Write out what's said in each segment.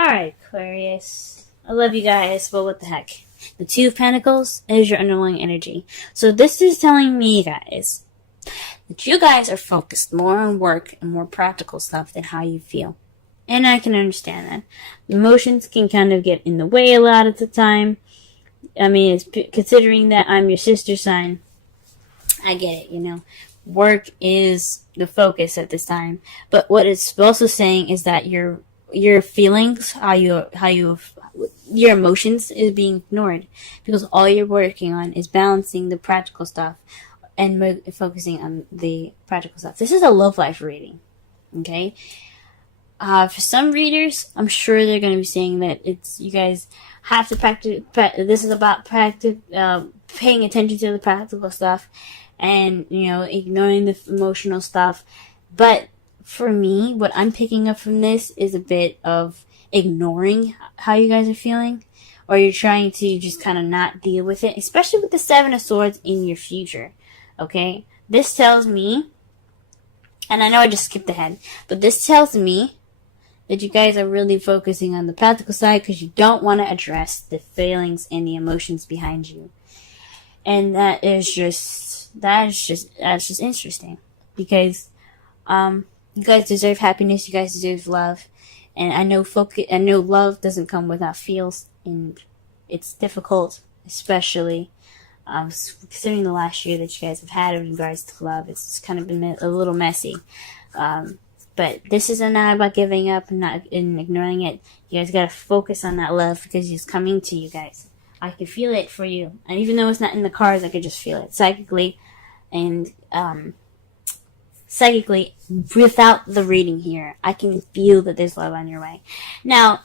Alright, Aquarius. I love you guys, but what the heck? The Two of Pentacles is your underlying energy. So this is telling me, guys, that you guys are focused more on work and more practical stuff than how you feel. And I can understand that. Emotions can kind of get in the way a lot of the time. I mean, considering that I'm your sister sign, I get it, you know. Work is the focus at this time. But what it's also saying is that your feelings, your emotions is being ignored, because all you're working on is balancing the practical stuff and focusing on the practical stuff. This is a love life reading, okay? For some readers, I'm sure they're going to be saying that you guys have to practice. This is about paying attention to the practical stuff, and ignoring the emotional stuff. But for me, what I'm picking up from this is a bit of ignoring how you guys are feeling, or you're trying to just kind of not deal with it, especially with the Seven of Swords in your future. Okay, this tells me, and I know I just skipped ahead, but this tells me that you guys are really focusing on the practical side because you don't want to address the feelings and the emotions behind you. And that's just interesting, because you guys deserve happiness, you guys deserve love, and I know love doesn't come without feels, and it's difficult, especially considering the last year that you guys have had in regards to love. It's kind of been a little messy. But this is not about giving up and ignoring it. You guys gotta focus on that love, because it's coming to you guys. I can feel it for you. And even though it's not in the cards, I could just feel it psychically. And psychically, without the reading here, I can feel that there's love on your way. Now,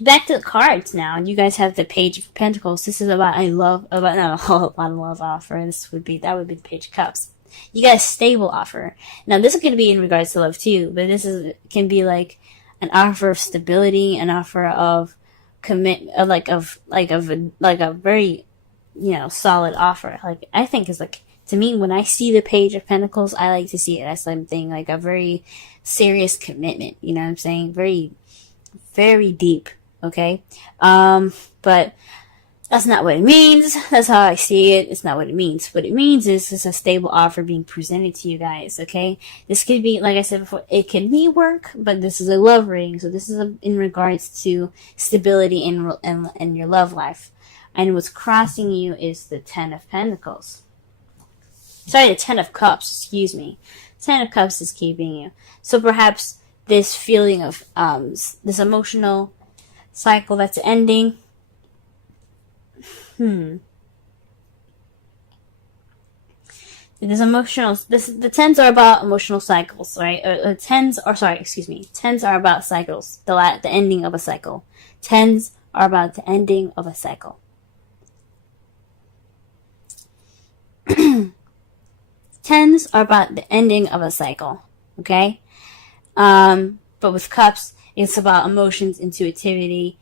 back to the cards now. You guys have the Page of Pentacles. This is about a lot of love offer. That would be the Page of Cups. You got a stable offer. Now, this is going to be in regards to love too, but can be like an offer of stability, an offer of commitment, like a very, solid offer. Like, I think is like, to me, when I see the Page of Pentacles, I like to see it as something like a very serious commitment. You know what I'm saying? Very, very deep. Okay. But that's not what it means. That's how I see it. It's not what it means. What it means is it's a stable offer being presented to you guys, okay? This could be, like I said before, it can be work, but this is a love reading. So this is in regards to stability in your love life. And what's crossing you is the Ten of Pentacles. Sorry, the Ten of Cups, excuse me. Ten of Cups is keeping you. So perhaps this feeling of this emotional cycle that's ending. The tens are about emotional cycles, right? Tens are about cycles. The ending of a cycle. Tens are about the ending of a cycle. Tens are about the ending of a cycle. Okay? But with cups, it's about emotions, intuitivity,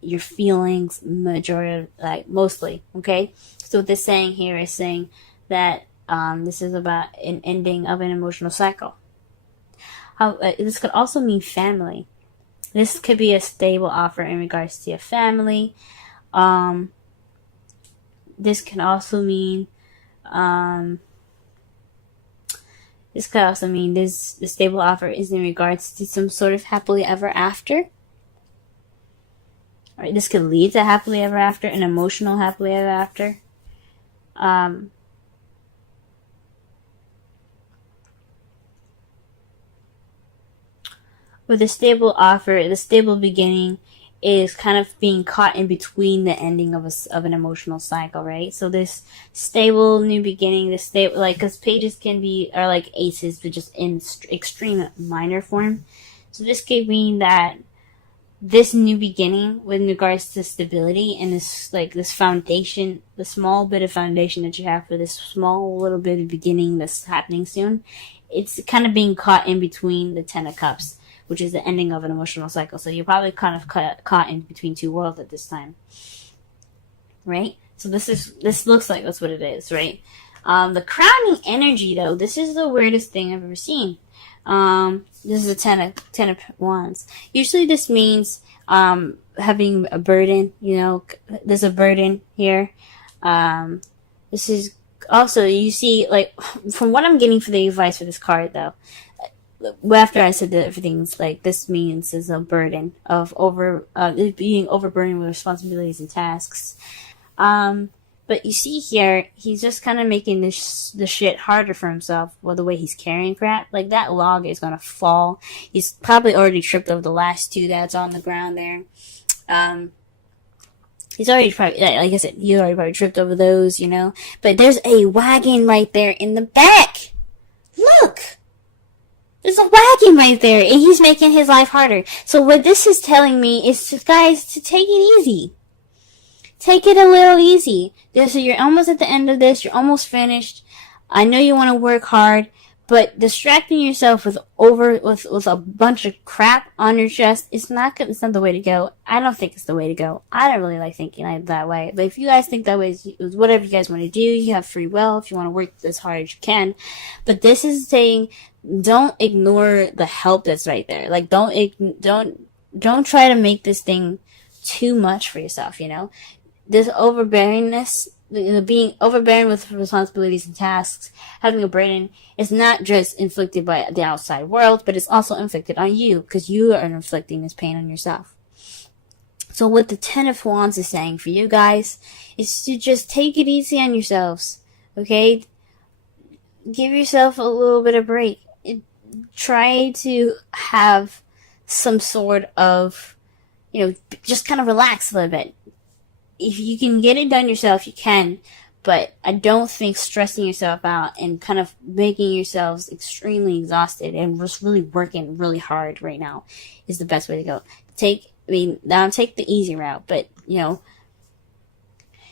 your feelings, mostly, okay? So what this saying here is saying that this is about an ending of an emotional cycle. This could also mean family. This could be a stable offer in regards to your family. This can also mean the stable offer is in regards to some sort of happily ever after. All right, this could lead to happily ever after, an emotional happily ever after. With a stable offer, the stable beginning is kind of being caught in between the ending of an emotional cycle, right? So this stable new beginning, because pages are like aces, but just in extreme minor form. So this could mean that this new beginning with regards to stability and this foundation, the small bit of foundation that you have for this small little bit of beginning that's happening soon, it's kind of being caught in between the Ten of Cups, which is the ending of an emotional cycle. So you're probably kind of caught in between two worlds at this time, right? So this looks like that's what it is, right? The crowning energy, though, this is the weirdest thing I've ever seen. This is a ten of wands. Usually this means having a burden. You know, there's a burden here. This is also, you see, like, from what I'm getting for the advice for this card, though, after I said that everything's like, this means is a burden of being overburdened with responsibilities and tasks. But you see here, he's just kind of making the shit harder for himself with the way he's carrying crap. Like, that log is gonna fall. He's probably already tripped over the last two that's on the ground there. He's already probably, like I said, he already probably tripped over those, you know. But there's a wagon right there in the back. Look! There's a wagon right there, and he's making his life harder. So what this is telling me is, guys, to take it easy. Take it a little easy. So you're almost at the end of this. You're almost finished. I know you want to work hard, but distracting yourself with a bunch of crap on your chest is not good. It's not the way to go. I don't think it's the way to go. I don't really like thinking like that way. But if you guys think that way, it's whatever you guys want to do. You have free will if you want to work as hard as you can. But this is saying, don't ignore the help that's right there. Like, don't try to make this thing too much for yourself, you know? This overbearingness, being overbearing with responsibilities and tasks, having a burden, is not just inflicted by the outside world, but it's also inflicted on you, because you are inflicting this pain on yourself. So what the Ten of Wands is saying for you guys is to just take it easy on yourselves, okay? Give yourself a little bit of break. Try to have some sort of, you know, just kind of relax a little bit. If you can get it done yourself, you can, but I don't think stressing yourself out and kind of making yourselves extremely exhausted and just really working really hard right now is the best way to go. Take the easy route, but, you know,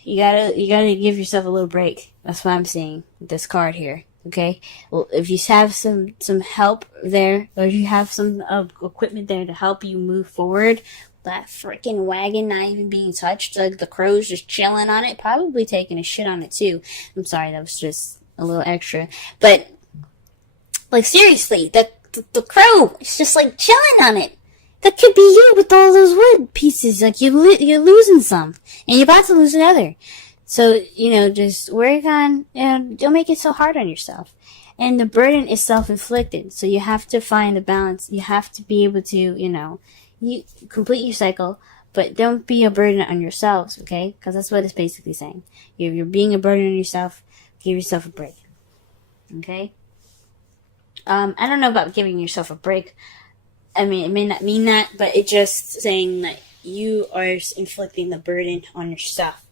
you gotta give yourself a little break. That's what I'm seeing with this card here. Okay? Well, if you have some help there, or you have some equipment there to help you move forward, that freaking wagon not even being touched, like the crow's just chilling on it, probably taking a shit on it too. I'm sorry, that was just a little extra. But, like, seriously, the crow is just, like, chilling on it. That could be you with all those wood pieces. Like, you're losing some, and you're about to lose another. So, you know, just work on, you know, don't make it so hard on yourself. And the burden is self-inflicted, so you have to find the balance. You have to be able to, you know, you complete your cycle, but don't be a burden on yourselves, okay? Because that's what it's basically saying. You're being a burden on yourself. Give yourself a break, okay? I don't know about giving yourself a break. I mean, it may not mean that, but it's just saying that you are inflicting the burden on yourself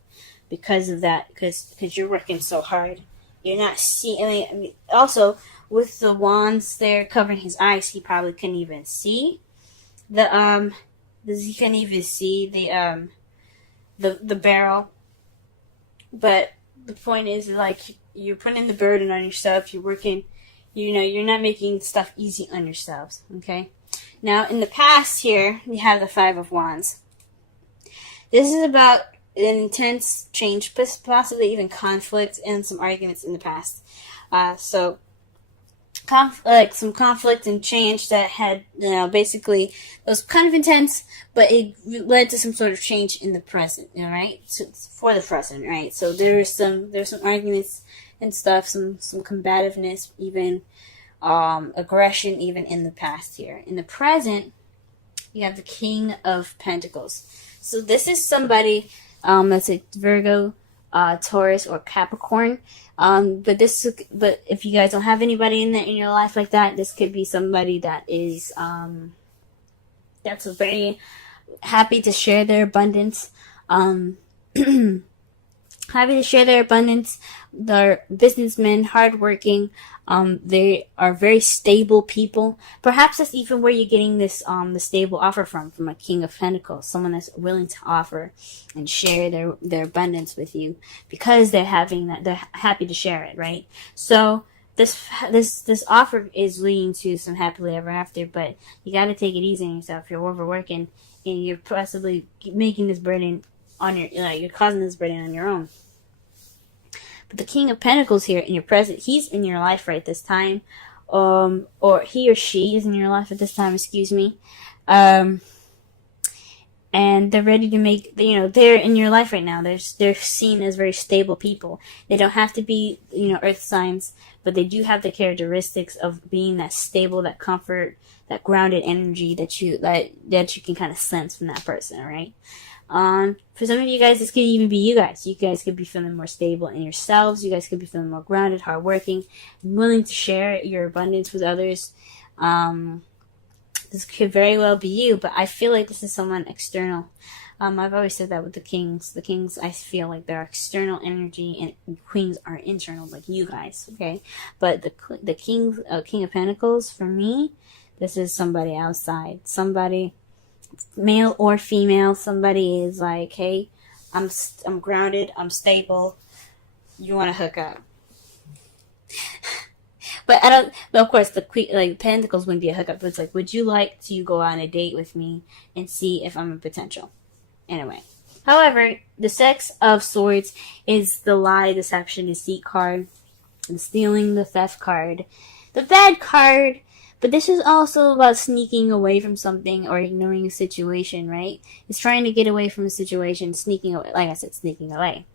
because of that, because you're working so hard. You're not seeing. I mean, also with the wands there covering his eyes, he probably couldn't even see the barrel. But the point is, like, you're putting the burden on yourself. You're working. You know, you're not making stuff easy on yourselves. Okay. Now, in the past here, we have the Five of Wands. This is about an intense change, possibly even conflict and some arguments in the past. So some conflict and change that had, you know, basically, it was kind of intense, but it led to some sort of change in the present, all right? So, for the present, right? So there's some arguments and stuff, some combativeness, even aggression, even in the past here. In the present, you have the King of Pentacles. So this is somebody that's a Virgo, Taurus, or Capricorn. But if you guys don't have anybody in your life like that, this could be somebody that is that's very happy to share their abundance. Happy to share their abundance. They're businessmen, hardworking. They are very stable people. Perhaps that's even where you're getting this the stable offer from a King of Pentacles, someone that's willing to offer and share their abundance with you because they're happy to share it, right? So this offer is leading to some happily ever after, but you got to take it easy on yourself. You're overworking and you're possibly making this burden on you're causing this burden on your own. But the King of Pentacles here in your present, he's in your life right this time, or he or she is in your life at this time, excuse me. And they're ready to make, they're in your life right now. They're seen as very stable people. They don't have to be, earth signs, but they do have the characteristics of being that stable, that comfort, that grounded energy that you can kind of sense from that person, right? For some of you guys, this could even be you guys. You guys could be feeling more stable in yourselves. You guys could be feeling more grounded, hardworking, willing to share your abundance with others. This could very well be you, but I feel like this is someone external. I've always said that with the kings. The kings, I feel like they're external energy, and queens are internal, like you guys, okay? But the king of Pentacles, for me, this is somebody outside. Somebody, male or female, somebody is like, hey, I'm grounded, I'm stable, you want to hook up. But of course, the queen, Pentacles wouldn't be a hookup, but it's like, would you like to go on a date with me and see if I'm a potential? Anyway. However, the Six of Swords is the lie, deception, deceit card, the stealing, the theft card, the bad card. But this is also about sneaking away from something or ignoring a situation, right? It's trying to get away from a situation, sneaking away. Like I said, sneaking away.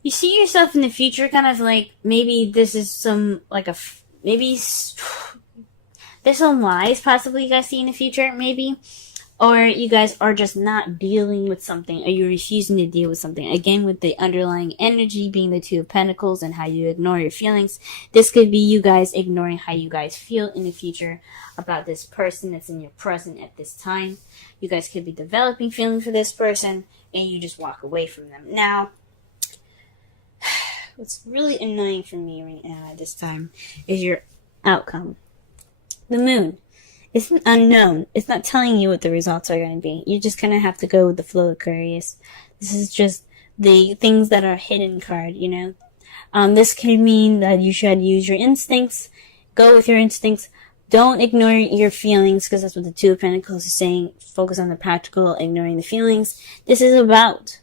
You see yourself in the future kind of like, maybe this is some, maybe there's some lies possibly you guys see in the future, maybe. Or you guys are just not dealing with something, or you're refusing to deal with something. Again, with the underlying energy being the Two of Pentacles and how you ignore your feelings. This could be you guys ignoring how you guys feel in the future about this person that's in your present at this time. You guys could be developing feelings for this person, and you just walk away from them. Now, what's really annoying for me right now at this time is your outcome. The moon. It's an unknown. It's not telling you what the results are going to be. You just kind of have to go with the flow, Aquarius. This is just the things that are hidden card, This could mean that you should use your instincts. Go with your instincts. Don't ignore your feelings, because that's what the Two of Pentacles is saying. Focus on the practical, ignoring the feelings. This is about,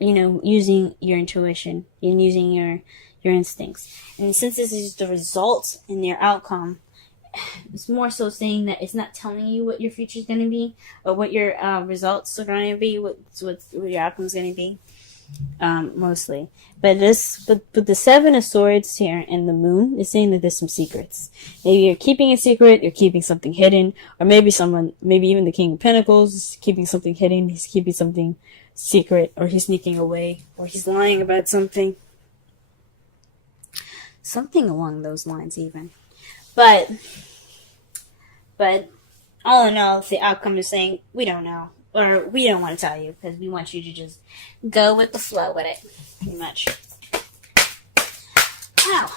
using your intuition and using your instincts. And since this is the result and their outcome, it's more so saying that it's not telling you what your future is going to be, or what your results are going to be, what your outcome is going to be, mostly. But the Seven of Swords here and the Moon is saying that there's some secrets. Maybe you're keeping a secret, you're keeping something hidden, or maybe even the King of Pentacles is keeping something hidden, he's keeping something secret, or he's sneaking away, or he's lying about something. Something along those lines even. But all in all, the outcome is saying, we don't know, or we don't want to tell you, because we want you to just go with the flow with it, pretty much. Wow,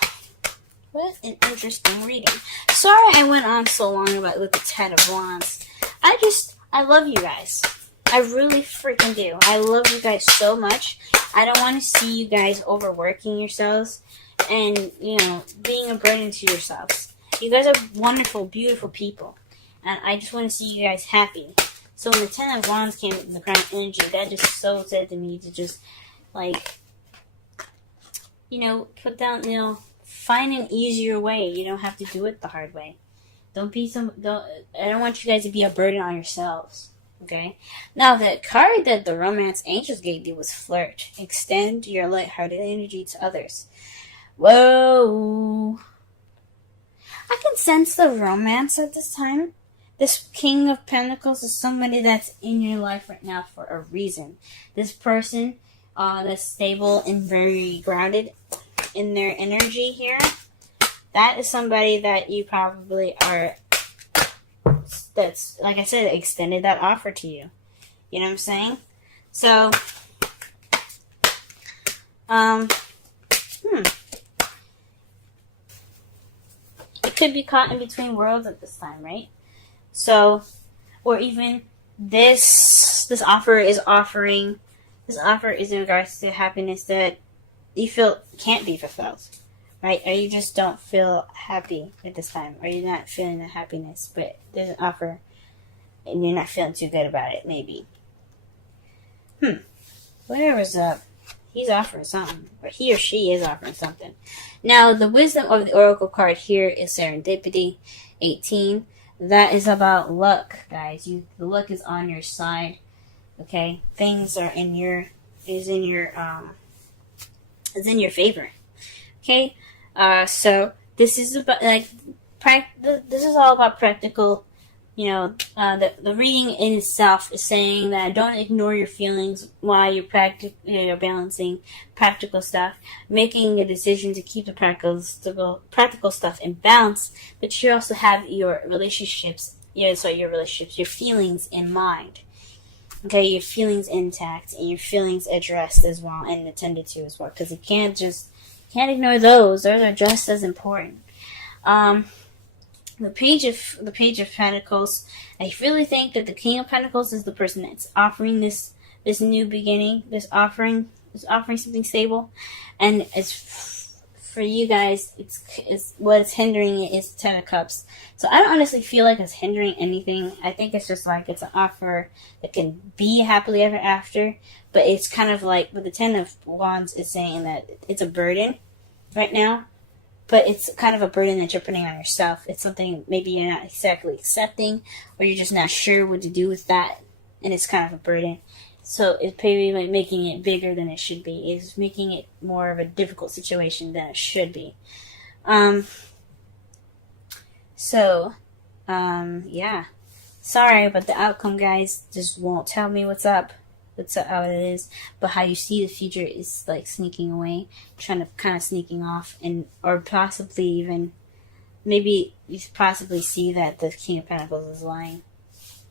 what an interesting reading. Sorry I went on so long with the Ten of Wands. I love you guys. I really freaking do. I love you guys so much. I don't want to see you guys overworking yourselves and, being a burden to yourselves. You guys are wonderful, beautiful people. And I just want to see you guys happy. So when the Ten of Wands came with the Crown of Energy, that just so said to me to just, put down, find an easier way. You don't have to do it the hard way. I don't want you guys to be a burden on yourselves. Okay? Now, the card that the Romance Angels gave you was Flirt. Extend your lighthearted energy to others. Whoa. I can sense the romance at this time. This King of Pentacles is somebody that's in your life right now for a reason. This person that's stable and very grounded in their energy here, that is somebody that you probably are, that's, like I said, extended that offer to you. You know what I'm saying? So, could be caught in between worlds at this time, right? So, or even this offer is in regards to happiness that you feel can't be fulfilled, right? Or you just don't feel happy at this time, or you're not feeling the happiness, but there's an offer and you're not feeling too good about it, maybe. Whatever's up He's offering something, or he or she is offering something. Now, the wisdom of the oracle card here is serendipity, 18. That is about luck, guys. The luck is on your side. Okay, things are in your favor. Okay, so this is about this is all about practical. The reading in itself is saying that don't ignore your feelings while you're balancing practical stuff, making a decision to keep the practical stuff in balance, but you also have your your feelings in mind. Okay, your feelings intact and your feelings addressed as well and attended to as well, because you can't ignore those. Those are just as important. The page of Pentacles. I really think that the King of Pentacles is the person that's offering this new beginning, is offering something stable, and it's for you guys. It's what's hindering it is Ten of Cups. So I don't honestly feel like it's hindering anything. I think it's just like it's an offer that can be happily ever after, but it's kind of like with the Ten of Wands is saying that it's a burden right now. But it's kind of a burden that you're putting on yourself. It's something maybe you're not exactly accepting, or you're just not sure what to do with that, and it's kind of a burden. So it's maybe like making it bigger than it should be. It's making it more of a difficult situation than it should be. Yeah. Sorry, but the outcome, guys, just won't tell me what's up. That's how it is, but how you see the future is like sneaking away, kind of sneaking off, or possibly even, maybe you possibly see that the King of Pentacles is lying.